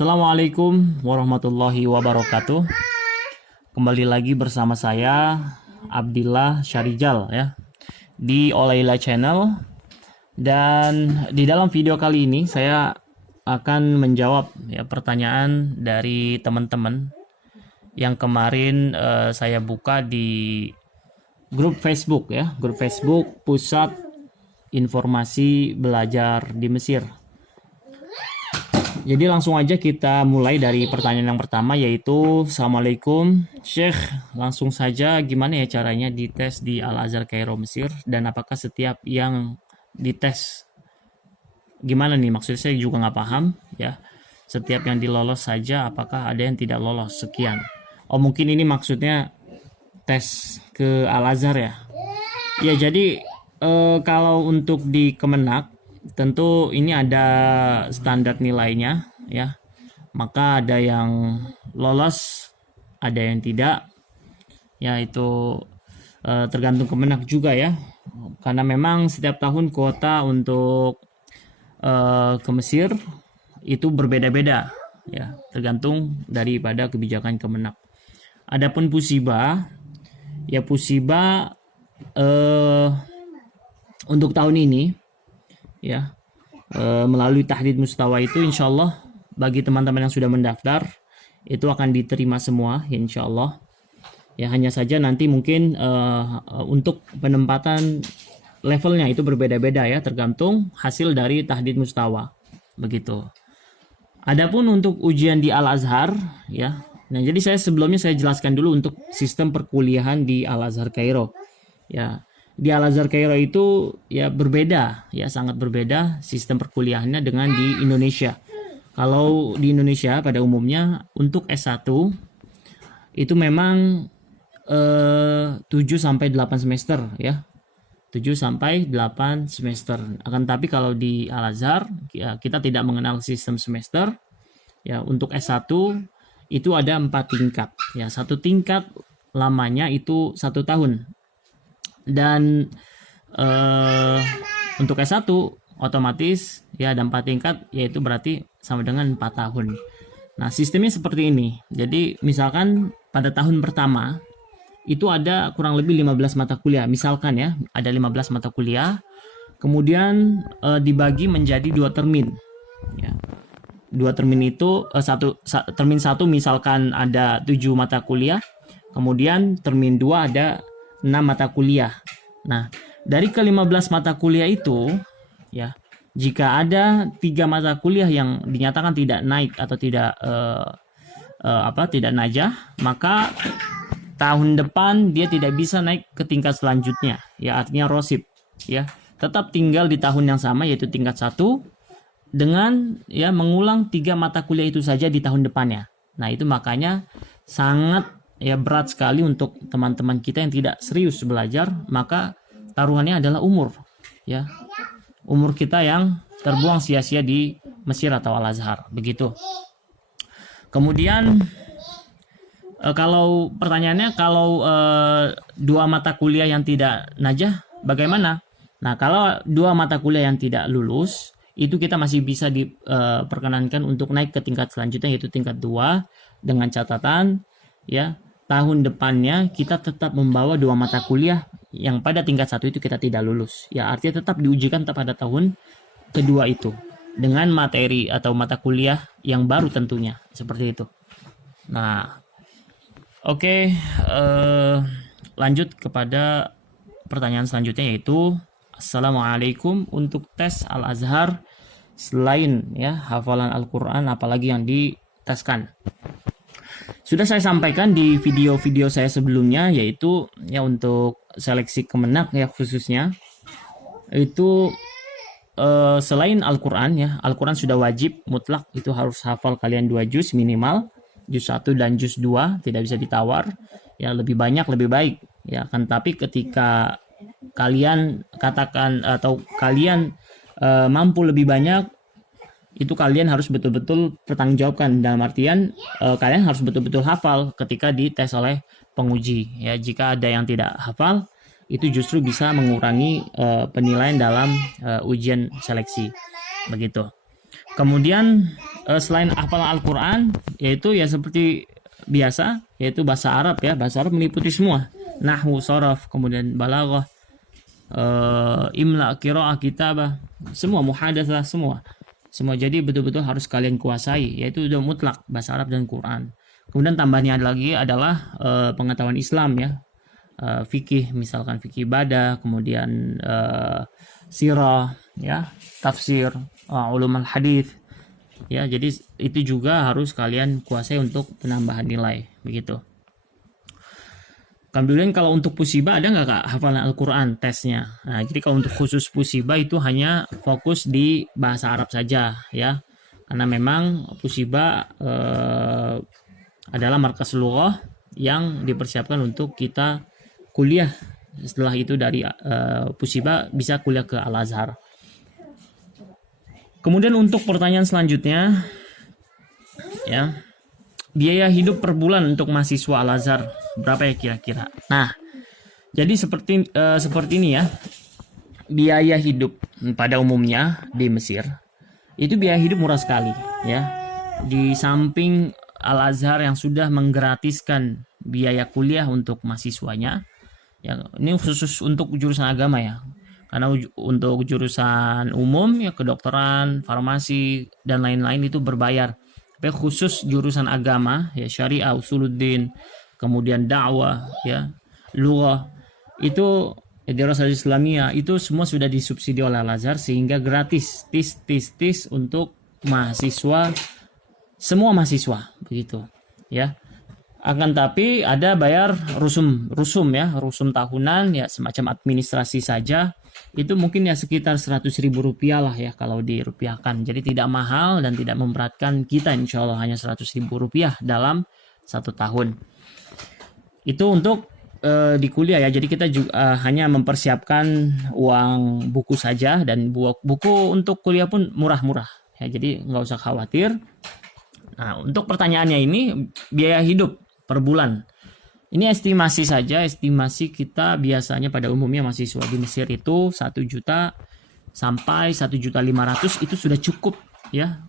Assalamualaikum warahmatullahi wabarakatuh. Kembali lagi bersama saya Abdillah Syarijal ya di Olaila Channel. Dan di dalam video kali ini saya akan menjawab ya pertanyaan dari teman-teman yang kemarin saya buka di grup Facebook ya, grup Facebook Pusat Informasi Belajar di Mesir. Jadi langsung aja kita mulai dari pertanyaan yang pertama, yaitu Assalamualaikum Syekh, langsung saja gimana ya caranya dites di Al-Azhar Kairo Mesir, dan apakah setiap yang dites gimana nih, maksud saya juga nggak paham ya, setiap yang dilolos saja apakah ada yang tidak lolos sekian. Oh mungkin ini maksudnya tes ke Al-Azhar ya. Ya jadi kalau untuk di Kemenak tentu ini ada standar nilainya ya, maka ada yang lolos, ada yang tidak ya, itu tergantung Kemenak juga ya, karena memang setiap tahun kuota untuk ke Mesir itu berbeda-beda ya, tergantung daripada kebijakan Kemenak. Adapun Pusiba ya, Pusiba untuk tahun ini ya, melalui tahdid mustawa itu insya Allah bagi teman-teman yang sudah mendaftar itu akan diterima semua insya Allah ya. Hanya saja nanti mungkin untuk penempatan levelnya itu berbeda-beda ya, tergantung hasil dari tahdid mustawa begitu. Adapun untuk ujian di Al-Azhar ya, nah jadi sebelumnya saya jelaskan dulu untuk sistem perkuliahan di Al-Azhar Kairo ya. Di Al-Azhar Kairo itu ya berbeda ya, sangat berbeda sistem perkuliahannya dengan di Indonesia. Kalau di Indonesia pada umumnya untuk S1 itu memang 7 sampai 8 semester ya. 7 sampai 8 semester. Akan tapi kalau di Al-Azhar ya, kita tidak mengenal sistem semester. Ya, untuk S1 itu ada 4 tingkat. Ya, satu tingkat lamanya itu 1 tahun. Dan untuk S1 otomatis ya ada 4 tingkat, yaitu berarti sama dengan 4 tahun. Nah, sistemnya seperti ini. Jadi misalkan pada tahun pertama itu ada kurang lebih 15 mata kuliah. Misalkan ya, ada 15 mata kuliah. Kemudian dibagi menjadi 2 termin. Ya. 2 termin itu termin 1 misalkan ada 7 mata kuliah. Kemudian termin 2 ada 6 mata kuliah. Nah, dari ke-15 mata kuliah itu ya, jika ada 3 mata kuliah yang dinyatakan tidak naik atau tidak tidak najah, maka tahun depan dia tidak bisa naik ke tingkat selanjutnya ya, artinya rosib ya, tetap tinggal di tahun yang sama yaitu tingkat 1 dengan ya mengulang 3 mata kuliah itu saja di tahun depannya. Nah, itu makanya sangat ya berat sekali untuk teman-teman kita yang tidak serius belajar, maka taruhannya adalah umur ya, umur kita yang terbuang sia-sia di Mesir atau Al-Azhar begitu. Kemudian kalau pertanyaannya, kalau 2 mata kuliah yang tidak najah bagaimana? Nah, kalau 2 mata kuliah yang tidak lulus itu kita masih bisa diperkenankan untuk naik ke tingkat selanjutnya yaitu tingkat 2, dengan catatan ya tahun depannya kita tetap membawa 2 mata kuliah yang pada tingkat 1 itu kita tidak lulus. Ya, artinya tetap diujikan pada tahun kedua itu dengan materi atau mata kuliah yang baru tentunya, seperti itu. Nah, oke, lanjut kepada pertanyaan selanjutnya, yaitu Assalamualaikum, untuk tes Al-Azhar selain ya hafalan Al-Quran apalagi yang diteskan? Sudah saya sampaikan di video-video saya sebelumnya, yaitu ya untuk seleksi Kemenak ya khususnya itu selain Al-Quran ya, Al-Quran sudah wajib mutlak, itu harus hafal kalian 2 juz minimal, juz 1 dan juz 2, tidak bisa ditawar ya, lebih banyak lebih baik ya kan. Tapi ketika kalian katakan atau kalian mampu lebih banyak, itu kalian harus betul-betul pertanggungjawabkan, dalam artian kalian harus betul-betul hafal ketika dites oleh penguji ya. Jika ada yang tidak hafal, itu justru bisa mengurangi penilaian dalam ujian seleksi begitu. Kemudian selain hafalan Al-Quran, yaitu ya seperti biasa, yaitu bahasa Arab ya. Bahasa Arab meliputi semua. Nahwu, sharaf, kemudian balaghah, imla, qiraah, kitabah, semua, muhadatsah, semua. Jadi betul-betul harus kalian kuasai, yaitu udah mutlak bahasa Arab dan Quran. Kemudian tambahnya lagi adalah pengetahuan Islam ya. Fikih, misalkan fikih ibadah, kemudian sirah ya, tafsir, ulumul hadis ya. Jadi itu juga harus kalian kuasai untuk penambahan nilai begitu. Kemudian kalau untuk pusibah ada nggak Kak hafalan Al-Quran tesnya? Nah, jadi kalau untuk khusus pusibah itu hanya fokus di bahasa Arab saja ya. Karena memang pusibah adalah markas lughah yang dipersiapkan untuk kita kuliah. Setelah itu dari pusibah bisa kuliah ke Al-Azhar. Kemudian untuk pertanyaan selanjutnya ya, biaya hidup per bulan untuk mahasiswa Al-Azhar berapa ya kira-kira? Nah, jadi seperti ini ya. Biaya hidup pada umumnya di Mesir itu biaya hidup murah sekali ya. Di samping Al-Azhar yang sudah menggratiskan biaya kuliah untuk mahasiswanya, ya ini khusus untuk jurusan agama ya. Karena untuk jurusan umum ya kedokteran, farmasi dan lain-lain itu berbayar. Tapi khusus jurusan agama ya, syariah, usuluddin, kemudian dakwah ya, lughah, itu dirasal Islamiyah, itu semua sudah disubsidi oleh Al-Azhar sehingga gratis tis untuk mahasiswa, semua mahasiswa begitu ya. Akan tapi ada bayar rusum ya, rusum tahunan ya, semacam administrasi saja. Itu mungkin ya sekitar 100.000 rupiah lah ya kalau dirupiahkan. Jadi tidak mahal dan tidak memberatkan kita, insya Allah hanya 100.000 rupiah dalam 1 tahun. Itu untuk di kuliah ya. Jadi kita juga hanya mempersiapkan uang buku saja, dan buku untuk kuliah pun murah-murah ya. Jadi nggak usah khawatir. Nah, untuk pertanyaannya ini biaya hidup per bulan. Ini estimasi saja, estimasi kita biasanya pada umumnya mahasiswa di Mesir itu 1 juta sampai 1.500.000 itu sudah cukup ya,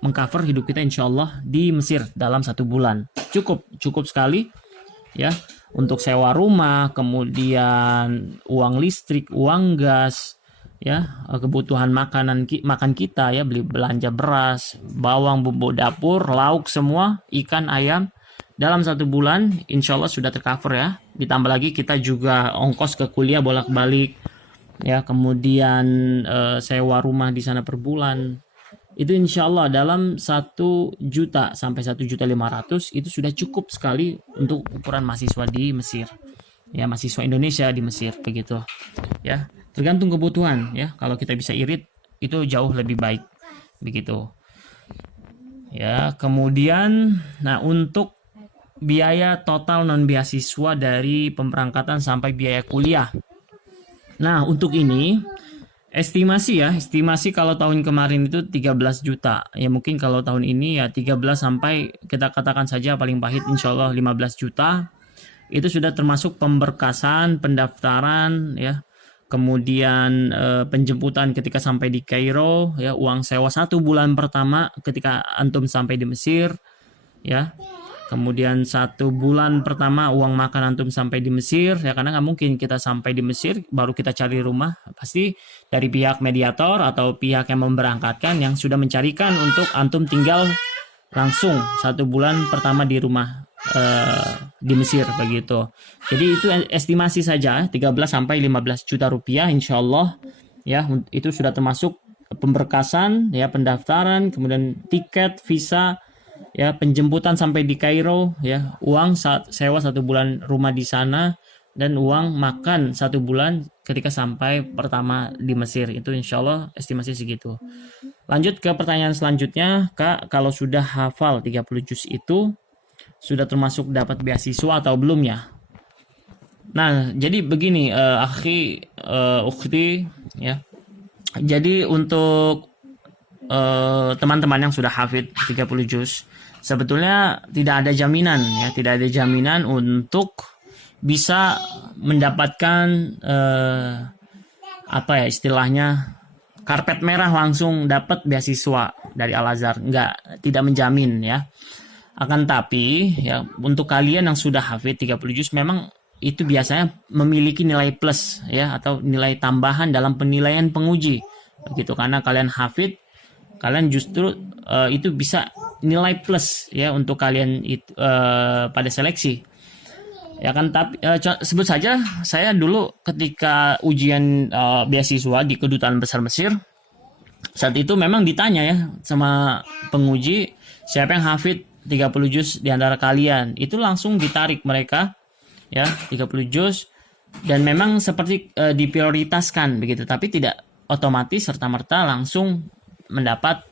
mengcover hidup kita insya Allah di Mesir dalam 1 bulan. Cukup sekali ya, untuk sewa rumah, kemudian uang listrik, uang gas ya, kebutuhan makan kita ya, beli belanja beras, bawang, bumbu dapur, lauk semua, ikan, ayam. Dalam 1 bulan insya Allah sudah tercover ya. Ditambah lagi kita juga ongkos ke kuliah bolak-balik ya, kemudian sewa rumah di sana per bulan. Itu insya Allah dalam 1 juta sampai 1.500.000 itu sudah cukup sekali untuk ukuran mahasiswa di Mesir ya, mahasiswa Indonesia di Mesir begitu ya. Tergantung kebutuhan ya. Kalau kita bisa irit itu jauh lebih baik begitu ya. Kemudian nah, untuk biaya total non beasiswa dari pemberangkatan sampai biaya kuliah. Nah, untuk ini estimasi kalau tahun kemarin itu 13 juta. Ya mungkin kalau tahun ini ya 13 sampai kita katakan saja paling pahit insya Allah 15 juta. Itu sudah termasuk pemberkasan, pendaftaran ya. Kemudian penjemputan ketika sampai di Kairo ya, uang sewa 1 bulan pertama ketika antum sampai di Mesir ya. Kemudian 1 bulan pertama uang makan antum sampai di Mesir ya, karena nggak mungkin kita sampai di Mesir baru kita cari rumah. Pasti dari pihak mediator atau pihak yang memberangkatkan yang sudah mencarikan untuk antum tinggal langsung 1 bulan pertama di rumah di Mesir begitu. Jadi itu estimasi saja 13 sampai 15 juta rupiah insya Allah ya. Itu sudah termasuk pemberkasan ya, pendaftaran, kemudian tiket, visa ya, penjemputan sampai di Kairo ya, uang sewa 1 bulan rumah di sana, dan uang makan 1 bulan ketika sampai pertama di Mesir. Itu insya Allah estimasi segitu. Lanjut ke pertanyaan selanjutnya, Kak, kalau sudah hafal 30 juz itu sudah termasuk dapat beasiswa atau belum ya? Nah, jadi begini akhi, ukhti ya. Jadi untuk teman-teman yang sudah hafid 30 juz, sebetulnya tidak ada jaminan untuk bisa mendapatkan apa ya istilahnya, karpet merah langsung dapat beasiswa dari Al-Azhar, tidak menjamin ya. Akan tapi ya untuk kalian yang sudah hafid 30 juz memang itu biasanya memiliki nilai plus ya atau nilai tambahan dalam penilaian penguji. Begitu, karena kalian hafid, kalian justru itu bisa nilai plus ya untuk kalian pada seleksi. Ya kan, tapi sebut saja saya dulu ketika ujian beasiswa di Kedutaan Besar Mesir, saat itu memang ditanya ya sama penguji, siapa yang hafid 30 juz di antara kalian. Itu langsung ditarik mereka ya 30 juz, dan memang seperti diprioritaskan begitu, tapi tidak otomatis serta-merta langsung mendapat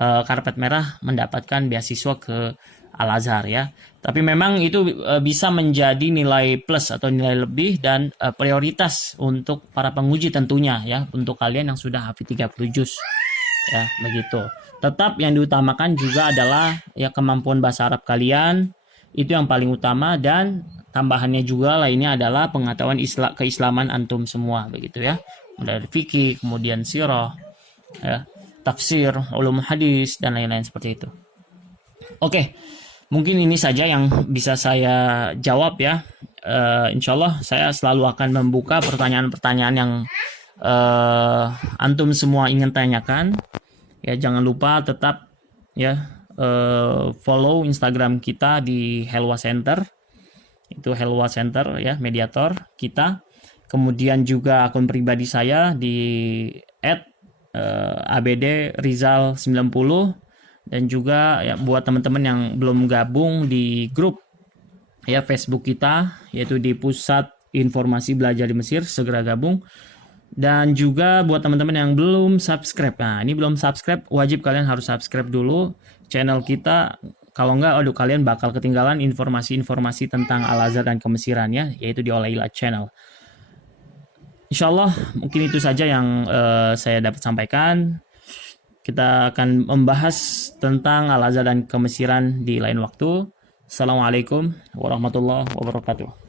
karpet merah, mendapatkan beasiswa ke Al-Azhar ya. Tapi memang itu bisa menjadi nilai plus atau nilai lebih dan prioritas untuk para penguji tentunya ya, untuk kalian yang sudah hafid 30 juz ya, begitu. Tetap yang diutamakan juga adalah ya kemampuan bahasa Arab kalian, itu yang paling utama, dan tambahannya juga lainnya adalah pengetahuan keislaman antum semua begitu ya. Dari fikih, kemudian sirah ya, tafsir, ulum hadis dan lain-lain seperti itu. Oke. Mungkin ini saja yang bisa saya jawab ya. Insya Allah saya selalu akan membuka pertanyaan-pertanyaan yang antum semua ingin tanyakan. Ya, jangan lupa tetap ya follow Instagram kita di Helwa Center. Itu Helwa Center ya, mediator kita. Kemudian juga akun pribadi saya di @abdrizal90. Dan juga ya buat teman-teman yang belum gabung di grup ya Facebook kita, yaitu di Pusat Informasi Belajar di Mesir, segera gabung. Dan juga buat teman-teman yang belum subscribe, nah ini belum subscribe, wajib kalian harus subscribe dulu channel kita. Kalau enggak, kalian bakal ketinggalan informasi-informasi tentang Al-Azhar dan Kemesiran ya, yaitu di Olaila Channel. Insya Allah mungkin itu saja yang saya dapat sampaikan. Kita akan membahas tentang Al-Azhar dan Kemesiran di lain waktu. Assalamualaikum warahmatullahi wabarakatuh.